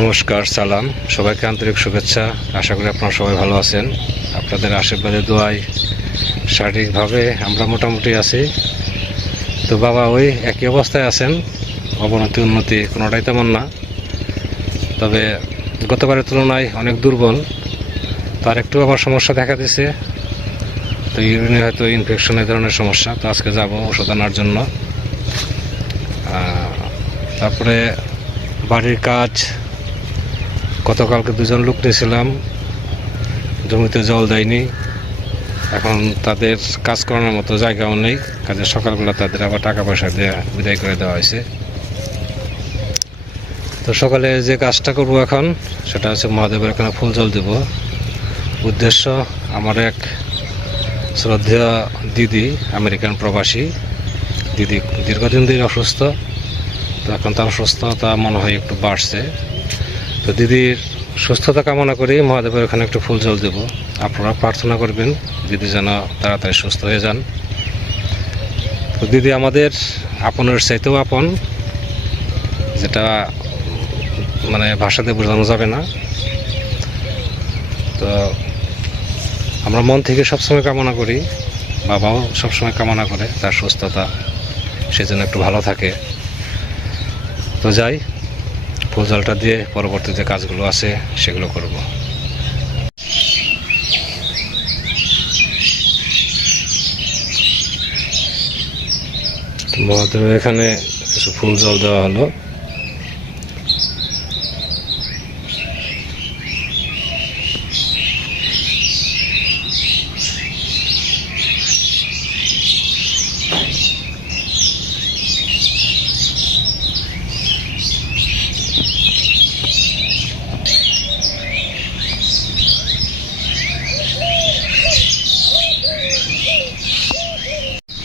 নমস্কার, সালাম সবাইকে, আন্তরিক শুভেচ্ছা। আশা করি আপনারা সবাই ভালো আছেন। আপনাদের আশীর্বাদে দোয়ায় শারীরিকভাবে আমরা মোটামুটি আছি। তো বাবা ওই একই অবস্থায় আছেন, অবনতি উন্নতি কোনোটাই তেমন না, তবে গতবারের তুলনায় অনেক দুর্বল। তার একটু আবার সমস্যা দেখা দিছে, তো ইউরিনে হয়তো ইনফেকশন এই ধরনের সমস্যা। তো আজকে যাব ওষুধ আনার জন্য। তারপরে বাড়ির কাজ, গতকালকে দুজন লোক নিয়েছিলাম, জমিতে জল দেয়নি, এখন তাদের কাজ করানোর মতো জায়গাও নেই, কাজে সকালবেলা তাদের আবার টাকা পয়সা দিয়ে বিদায় করে দেওয়া হয়েছে। তো সকালে যে কাজটা করব এখন, সেটা হচ্ছে মহাদেবের এখানে ফুল জল দেব। উদ্দেশ্য, আমার এক শ্রদ্ধেয় দিদি, আমেরিকান প্রবাসী দিদি, দীর্ঘদিন ধরে অসুস্থ। তো এখন তার অসুস্থতা মনে হয় একটু বাড়ছে। তো দিদির সুস্থতা কামনা করি মহাদেবের ওখানে একটু ফুল জল দেব। আপনারা প্রার্থনা করবেন দিদি যেন তাড়াতাড়ি সুস্থ হয়ে যান। তো দিদি আমাদের আপনের চাইতেও আপন, যেটা মানে ভাষাতে বোঝানো যাবে না। তো আমরা মন থেকে সবসময় কামনা করি, বাবাও সবসময় কামনা করে তার সুস্থতা, সেজন্য একটু ভালো থাকে। তো যাই, ফুল জলটা দিয়ে পরবর্তী যে কাজগুলো আছে সেগুলো করব। মহাদেবের এখানে কিছু ফুল জল দেওয়া হলো।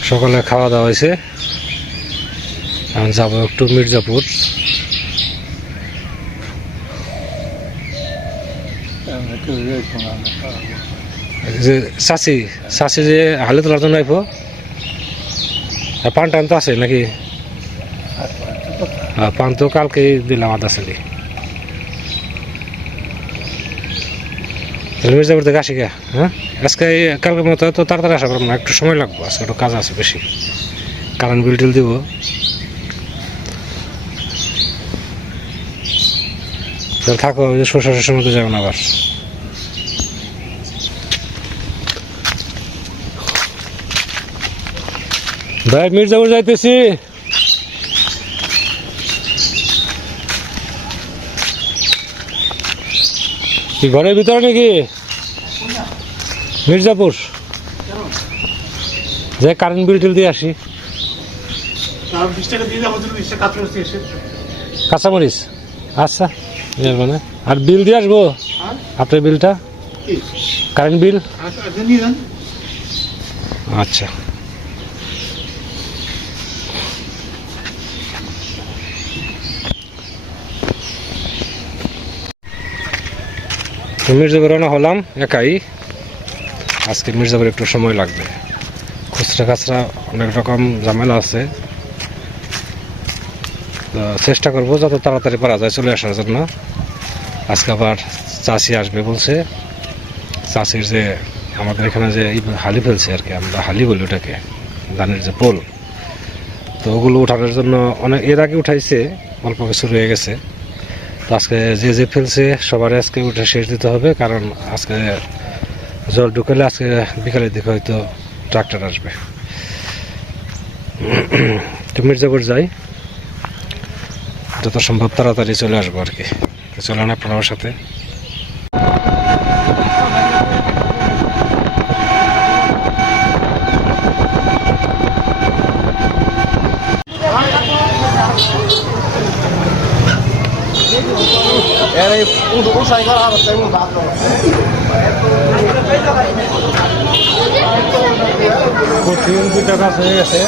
সকালে খাওয়া দাওয়া হয়েছে, এখন যাবো একটু মির্জাপুর। যে চাষি চাষি যে হালে তোলার জন্য আইব, পান টান তো আছে নাকি? পান তো কালকে দিলাম আধা চালি। মির্জাপুর থেকে আসি গা। হ্যাঁ, আজকে কালকের মতো তো তাড়াতাড়ি আসা করবো না, একটু সময় লাগবে। আজকে একটু কাজ আছে বেশি, কারেন্ট বিল টিল দিব। থাকো, শ্বশুরের মধ্যে যাবো না আবার। ভাই মির্জাপুর যাইতেছি। কি ঘরের ভিতরে নাকি? মির্জাপুর যে কারেন্ট বিল টিল দিয়ে আসি। কাঁচামরিচ, আচ্ছা মানে। আর বিল দিয়ে আসবো, আপনার বিলটা, কারেন্ট বিল। আচ্ছা, মির্জাপুর রওনা হলাম একাই। আজকে মির্জাপুর একটু সময় লাগবে, খুচরা খাচরা অনেক রকম ঝামেলা আছে। তো চেষ্টা করবো যত তাড়াতাড়ি পারা যায় চলে আসার জন্য। আজকে আবার চাষি আসবে বলছে। চাষির যে আমাদের এখানে যে হালি ফেলছে আর কি, আমরা হালি বলি ওটাকে, ধানের যে পোল, তো ওগুলো উঠানোর জন্য অনেক এর আগে উঠাইছে, অল্প কিছু রয়ে গেছে। তো আজকে যে যে ফেলছে সবার আজকে উঠে শেষ দিতে হবে, কারণ আজকে জল ঢুকালে আজকে বিকালের দিকে হয়তো ট্রাক্টর আসবে। তো মির্জাপুর যাই, যত সম্ভব তাড়াতাড়ি চলে আসবো আর কি। চলেন আপনার সাথে। কঠিন দুইটা কাজ হয়ে গেছে।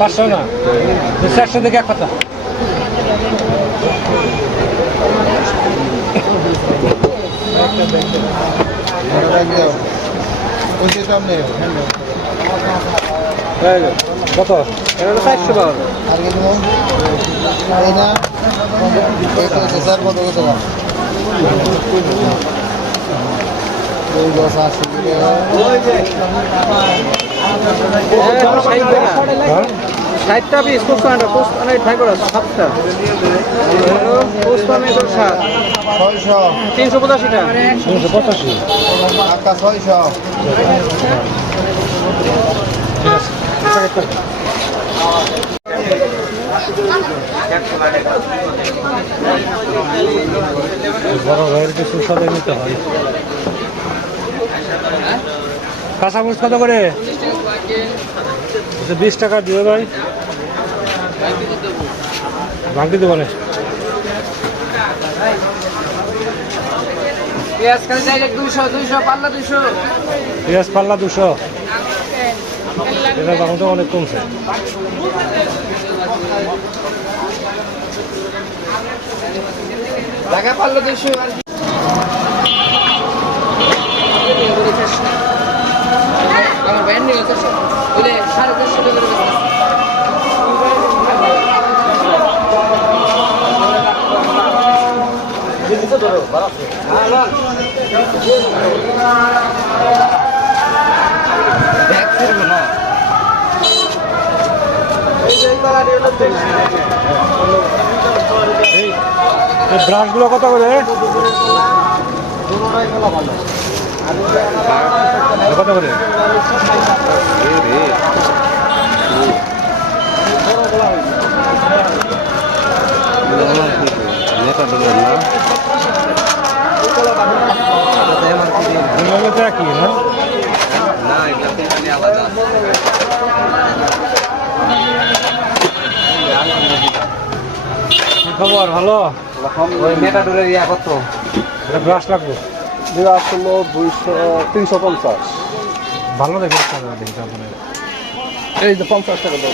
পাঁচশো না 400 থেকে এক কথা কত 400 পাওয়া ষাটটা পিস পোস্ট ঠাই করা 7টা 385 টাকা 385 টাকা 600 বড় ভাইয়ের কিছু সুস্বাদে নিতে হয়। কাঁচামরিচ কত করে? 20 টাকা দিও ভাই, ভাঙতে দেবো না। পেঁয়াজ পাল্লা 200, এটা দাম তো অনেক কমছে। টাকা পাল্লা 200 আমার ব্যান্ড নিয়ে গেছে বলে 450 টাকা করে দিতে ধরো বাড়াছে। হ্যাঁ লন ব্যাক করবে না এই ব্রাশগুলো কত করে? কত করে? কি খবর? ভালো। ওই মেটাডোরের ইয়া কত? এটা ব্রাশ লাগবে। ব্রাশ হলো 350। ভালো দেখে এই যে 50 টাকা দাও।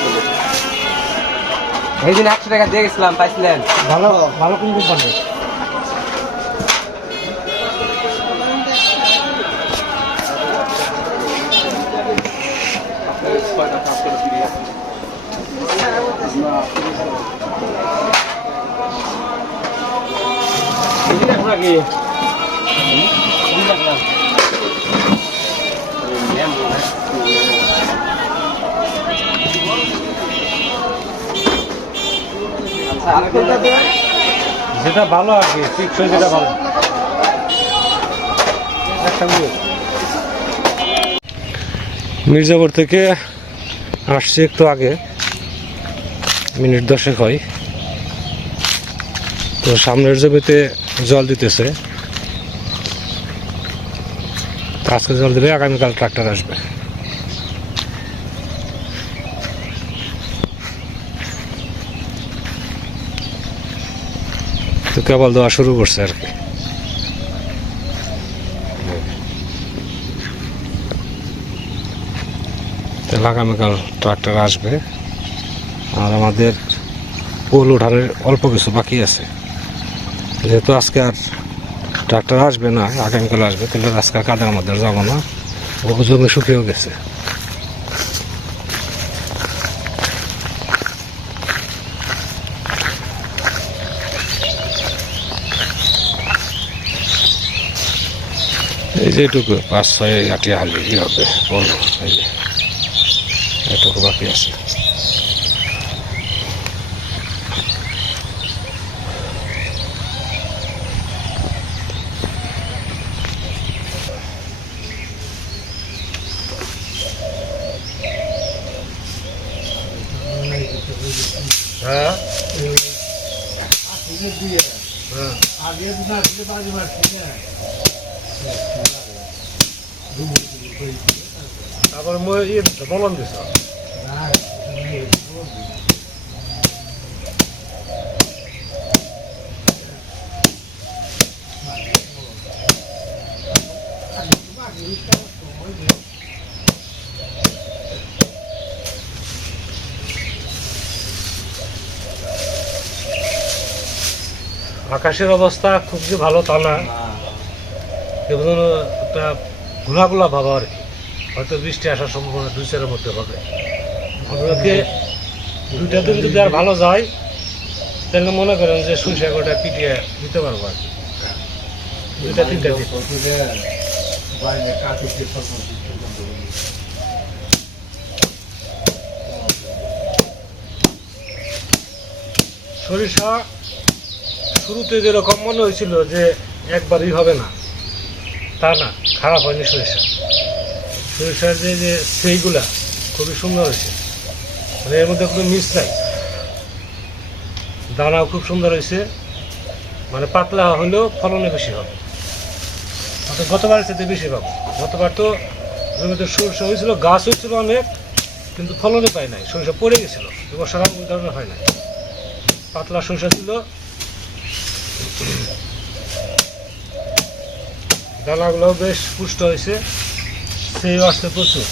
এই দিন 100 টাকা দিয়ে গেছিলাম, পাইছিলেন? ভালো ভালো কোন কোম্পানি? নাকি যেটা ভালো আর কি, টিকসই যেটা ভালো। মির্জাপুর থেকে আসছি একটু আগে, মিনিট 10 হয়। তো সামনের জমিতে জল দিতেছে, আজকে জল দিলে আগামীকাল ট্রাক্টর আসবে। তো কেবল দেওয়া শুরু করছে আর কি। তাহলে আগামীকাল ট্রাক্টর আসবে, আর আমাদের পোল উঠানোর অল্প কিছু বাকি আছে। যেহেতু আজকে আর ট্রাক্টর আসবে না, আগামীকাল আসবে, তাহলে আজকে কাদার মধ্যে যাবো না, জমি শুকিয়েও গেছে। এই যে এটুকু 5-6 আটি হালি হবে বলবো, এই যে এটুকু বাকি আছে। হ্যাঁ তারপরে মই বলন দিছ আকাশের অবস্থা খুব যে ভালো তা না, এবং একটা ঘোলা ভাবা আর কি, হয়তো বৃষ্টি আসার সম্ভাবনা 2-4 মধ্যে হবে। আপনাকে 2টা দিন যদি আর ভালো যায় তাহলে মনে করেন যে সরিষা গোটা পিটিয়ে দিতে পারবো আর কি, 2-3টা দিন। সরিষা শুরুতে যেরকম মনে হয়েছিল যে একবারই হবে না, তা না, খারাপ হয়নি সরিষার যে সেইগুলা খুবই সুন্দর হয়েছে, মানে এর মধ্যে কোনো মিস নাই, দানাও খুব সুন্দর হয়েছে, মানে পাতলা হলেও ফলনে বেশি হবে, গতবারের সাথে বেশি পাবো। গতবার তো জমিতে সরিষা হয়েছিল, গাছ হয়েছিল অনেক, কিন্তু ফলনে পাই নাই, সরিষা পড়ে গেছিল। এবছর আর ওই ধরনের হয় নাই, পাতলা সরিষা ছিল, দানাগুলোও বেশ পুষ্ট হয়েছে, সেই আসতে প্রচুর।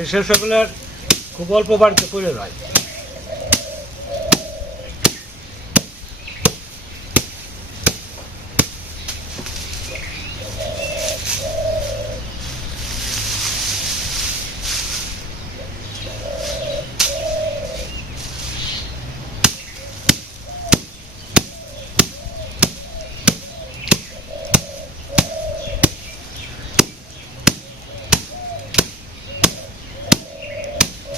এই সরষেগুলোর খুব অল্প বাড়িতে পড়ে যায়,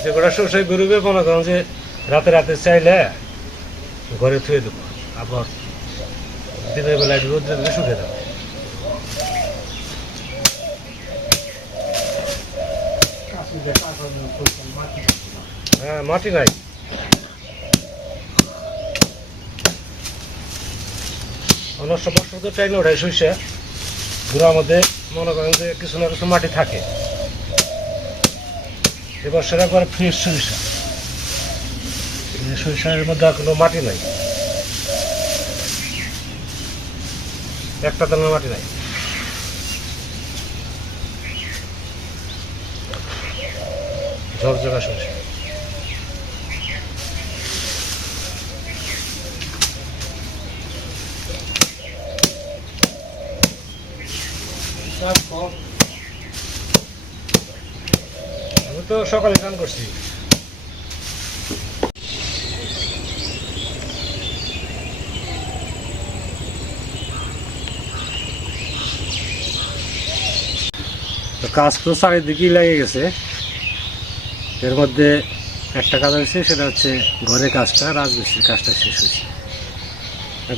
যেগুলো সরষে বেরোবে মনে করেন যে রাতে চাইলে ঘরে থুয়ে দেবো, আবার দিনের বেলায় রোদ্রে দিলে শুকিয়ে দেবো। হ্যাঁ, মাটি নাই, অনস্য বর্ষ তো টাইনে ওঠাই সরিষা, গুঁড়ার মধ্যে মনে করেন যে কিছু না কিছু মাটি থাকে। এবার সেটা একবার ফ্রেশ সরিষার মধ্যে আর কোনো মাটি নাই, একটা দানার মাটি নাই। ঝরঝরা সরিষা। আমি তো সকালে স্নান করছি। কাজ তো চারিদিকেই লেগে গেছে, এর মধ্যে একটা কাজ হয়েছে, সেটা হচ্ছে ঘরের কাজটা, রাজমিস্ত্রির কাজটা শেষ হয়েছে।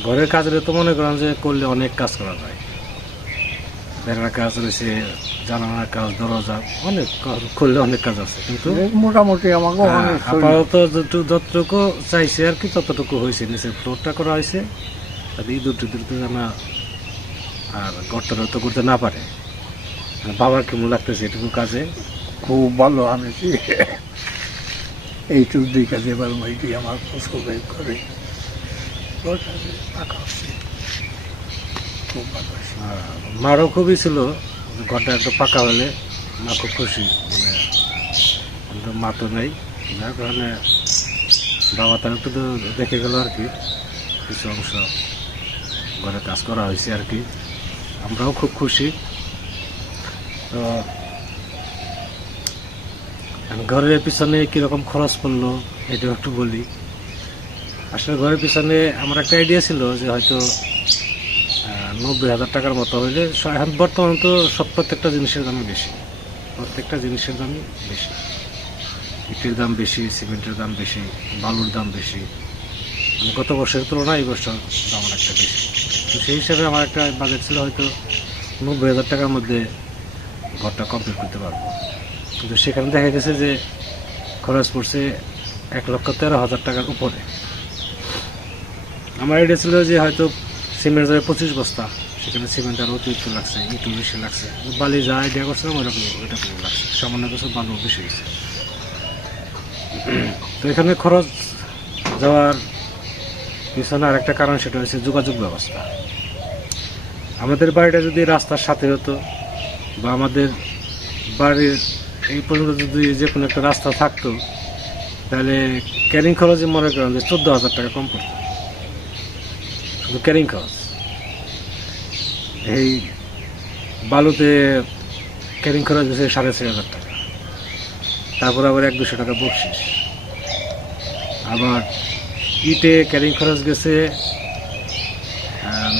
ঘরের কাজের তো মনে করেন যে করলে অনেক কাজ করা যায়, বেড়ার কাজ রয়েছে, জানালার কাজ, দরজা, অনেক করলে অনেক কাজ আছে, কিন্তু মোটামুটি আমাকে আপাতত যতটুকু চাইছে আর কি ততটুকু হয়েছে। নিচের ফ্লোরটা করা হয়েছে, আর ইঁদুর টিঁদুরতে জানা আর গর্তটা তো করতে না পারে। বাবার কেমন লাগতেছে এটুকু কাজে? খুব ভালো, আমি এইটুকু দিকে যেবার ওইটি আমার পছন্দ করে, খুব ভালো। মারও খুবই ছিল, ঘরটা একটু পাকা হলে মা খুব খুশি, মানে মা তো নেই, যার কারণে বাবা তার একটু দেখে গেল আর কি, কিছু অংশ ঘরে কাজ করা হয়েছে আর কি, আমরাও খুব খুশি। তো ঘরের পিছনে কীরকম খরচ পড়লো এটাও একটু বলি। আসলে ঘরের পিছনে আমার একটা আইডিয়া ছিল যে হয়তো 90,000 টাকার মতো হইলে এখন বর্তমানে তো প্রত্যেকটা জিনিসের দামই বেশি, প্রত্যেকটা জিনিসের দামই বেশি। ইটের দাম বেশি, সিমেন্টের দাম বেশি, বালুর দাম বেশি। মানে গত বছরের তুলনায় এই বছর দাম অনেকটা বেশি। তো সেই হিসাবে আমার একটা বাজেট ছিল হয়তো 90,000 টাকার মধ্যে ঘরটা কমপ্লিট করতে পারবো, কিন্তু সেখানে দেখা গেছে যে খরচ পড়ছে 1,13,000 টাকার উপরে। আমার আইডিয়া ছিল যে হয়তো সিমেন্ট যাবে 25 বস্তা, সেখানে সিমেন্ট আরও অতিরিক্ত লাগছে, ইটও বেশি লাগছে, বালি যা আইডিয়া করছিলাম ওইরকম লাগছে, সামান্য কিছু বালু বেশি হয়েছে। তো এখানে খরচ যাওয়ার পিছনে আরেকটা কারণ, সেটা হচ্ছে যোগাযোগ ব্যবস্থা। আমাদের বাড়িটা যদি রাস্তার সাথে হতো, বা আমাদের বাড়ির এই পর্যন্ত যদি যে কোনো একটা রাস্তা থাকতো, তাহলে ক্যারিং খরচে মনে করেন যে 14,000 টাকা কম পড়তো, শুধু ক্যারিং খরচ। এই বালুতে ক্যারিং খরচ গেছে 6,500 টাকা, তারপর আবার 100-200 টাকা বকশিস। আবার ইটে ক্যারিং খরচ গেছে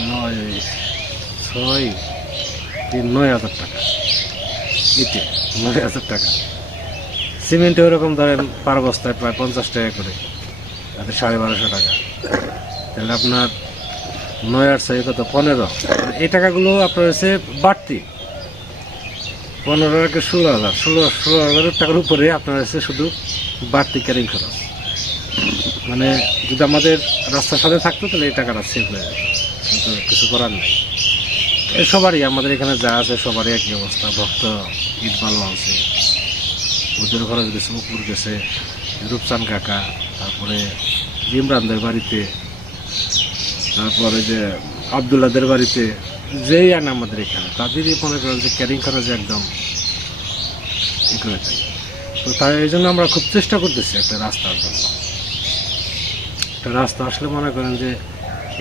9,000 টাকা, ইটে 9,000 টাকা। সিমেন্টে ওরকম ধরেন পার বস্তায় প্রায় 50 টাকা করে, তাতে 1250 টাকা। তাহলে আপনার 9 আর 6 কত 15। এই টাকাগুলো আপনার হচ্ছে বাড়তি 15 থেকে 16,000 টাকার উপরে আপনার হচ্ছে শুধু বাড়তি ক্যারিং খরচ। মানে যদি আমাদের রাস্তার সাথে থাকতো তাহলে এই টাকাটা সেভ হয়ে যেত, কিন্তু কিছু করার নেই। সবারই আমাদের এখানে যা আছে সবারই একই অবস্থা। ভক্ত ইট বালু আছে, ওদের খরচ গেছে, উপর গেছে, রূপচান কাকা, তারপরে ইমরানদের বাড়িতে, তারপরে যে আবদুল্লাদের বাড়িতে, যেই আনে আমাদের এখানে তাদেরই মনে করেন যে ক্যারিং খরচ একদম ই করে থাকে। তো তাই এই জন্য আমরা খুব চেষ্টা করতেছি একটা রাস্তার জন্য। একটা রাস্তা আসলে মনে করেন যে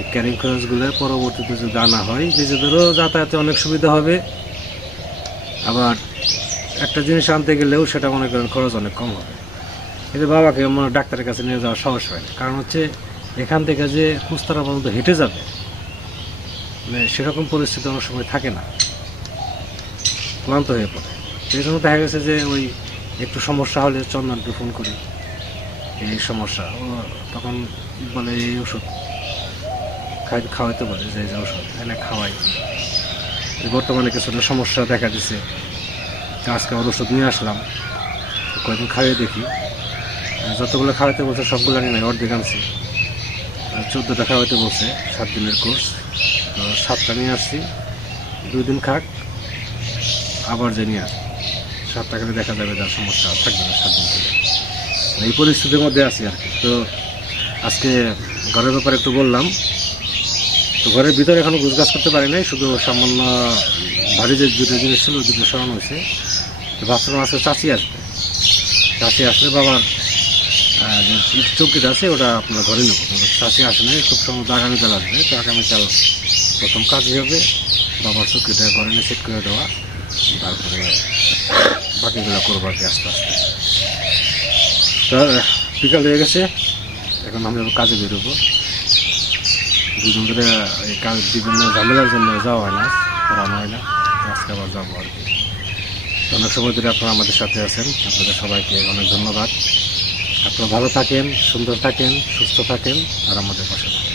এই ক্যারিং খরচগুলো পরবর্তীতে যদি আনা হয়, নিজেদেরও যাতায়াতে অনেক সুবিধা হবে, আবার একটা জিনিস আনতে গেলেও সেটা মনে করেন খরচ অনেক কম হবে। কিন্তু বাবাকে মনে ডাক্তারের কাছে নিয়ে যাওয়ার সাহস হয় না, কারণ হচ্ছে এখান থেকে যে কুস্তারা পর্যন্ত হেঁটে যাবে, মানে সেরকম পরিস্থিতি অনেক সময় থাকে না, ক্লান্ত হয়ে পড়ে। সেই জন্য দেখা গেছে যে ওই একটু সমস্যা হলে চন্দনকে ফোন করি, এই সমস্যা, ও তখন বলে এই ওষুধ খাওয়াইতে পারে, যে যে ওষুধ এনে খাওয়াই। বর্তমানে কিছুটা সমস্যা দেখা দিছে, আজকে ওর ওষুধ নিয়ে আসলাম, কয়েকদিন খাইয়ে দেখি। যতগুলো খাওয়াইতে বলছে সবগুলো নিয়ে নাই, অর্ধেক আনছি। 14টা খাওয়াইতে বলছে, 7 দিনের কোর্স, তো 7টা নিয়ে আসছি। 2 দিন খাক, আবার যে নিয়ে 7টা করে দেখা যাবে যার সমস্যা থাকবে না 7 দিন থেকে। এই পরিস্থিতির মধ্যে আছি আর কি। তো আজকে ঘরের ব্যাপারে একটু বললাম। তো ঘরের ভিতরে এখনো গুছগাছ করতে পারি নাই, শুধু সামান্য ভারী যে দুটো জিনিস ছিল দুটো সরানো হয়েছে। তো ভাবছিলাম আজকে চাচি আসবে, চাচি আসলে বাবার যে চৌকিটা আছে ওটা আপনার ঘরে নেবো। চাচি আসে নাই, খুব সম্ভবত আগামীকাল আসবে। তো আগামীকাল প্রথম কাজই হবে বাবার চৌকিটা ঘরে নিয়ে সেট করে দেওয়া, তারপরে বাকিগুলো করবো আর কি আস্তে আস্তে। তো বিকাল হয়ে গেছে, এখন আমরা কাজে বেরোবো। দুদিন ধরে এই কাজ বিভিন্ন ঝামেলার জন্য যাওয়া হয় না, করানো হয় না, আজকে আবার যাবো আর কি। অনেক সময় ধরে আপনারা আমাদের সাথে আছেন, আপনাদের সবাইকে অনেক ধন্যবাদ। আপনারা ভালো থাকেন, সুন্দর থাকেন, সুস্থ থাকেন, আর আমাদের পাশে থাকেন।